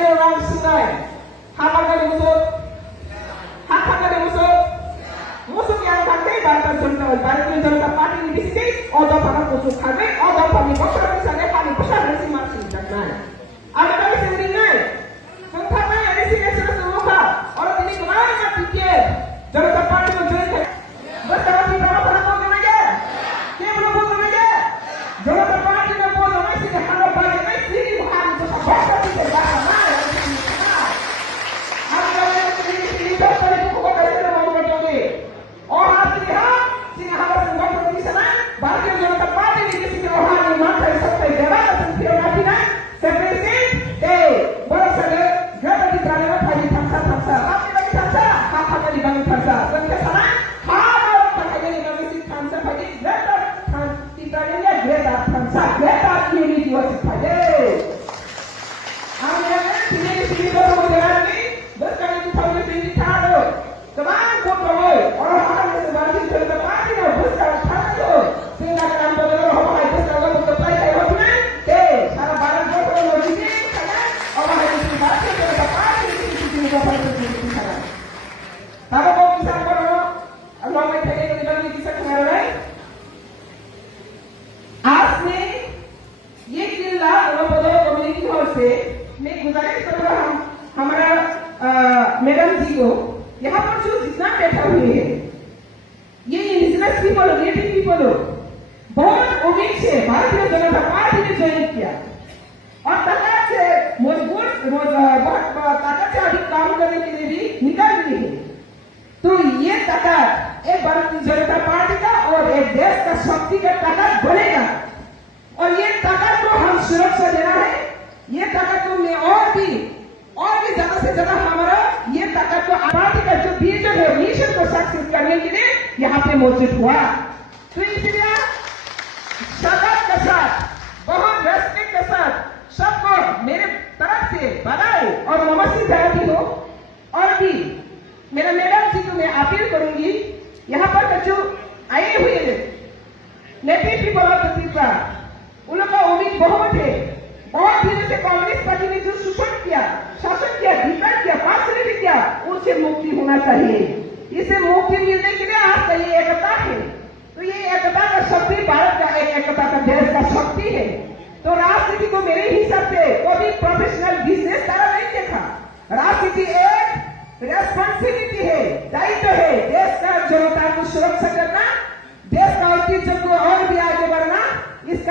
orang sungai. Hafal kali musuh yang pantai Banten Jonggol, Banten Jonggol Parti di sini, odo para musuh kami, odo kami besar misalnya kami besar dari sini masih jangan. Ada kami sendiri, tentang yang di sini sudah semua orang ini kemarin nggak pikir, Jonggol Parti menjadi besar di bawah para pemimpin aja, dia belum pun aja, Jonggol Parti nggak pun orang sini harus balik ke sini bukan besar besar di sebelah mana. मैं गुजारिश करूंगा हमारा madam जी को यहाँ पर जो जितना बैठा हुए हैं ये इंडिजिनस पीपल हो, नेटिव पीपल हो, बहुत उम्मीद से भारतीय जनता पार्टी ने ज्वाइन किया और ताकत से मजबूत बहुत ताकत से अधिक काम करने के लिए भी निकल रही है। तो ये ताकत एक भारतीय जनता पार्टी का और एक देश का शक्ति का ताकत बढ़ेगा और ये ताकत को हम सुरक्षा देना है। ये ताकत को मैं और भी ज्यादा से ज्यादा हमारा ये ताकत को पार्टी का जो विजन है मिशन को सक्सेस करने के लिए यहाँ पे मौजूद हुआ। तो इसलिए शब्द के साथ बहुत रेस्पेक्ट के साथ सबको मेरे तरफ से बधाई और नमस्ते जाती हो और भी मेरा मैडम जी को मैं अपील करूंगी यहाँ पर जो आए हुए नेटिव पीपल ऑफ त्रिपुरा उन लोग का उम्मीद बहुत है। बहुत दिनों से कांग्रेस पार्टी ने जो शोषण किया, शासन किया, अधिकार किया, पास भी किया, उनसे मुक्ति होना चाहिए। इसे मुक्ति मिलने के लिए आज का ये एकता है। तो ये एकता का शक्ति भारत का एक एकता का देश का शक्ति है। तो राजनीति को मेरे हिसाब से कभी प्रोफेशनल बिजनेस तरह नहीं देखा। राजनीति एक रेस्पॉन्सिबिलिटी है, दायित्व है, देश का जनता को सुरक्षा करना, देश का ऐतिह्य को और भी आगे बढ़ना, इसका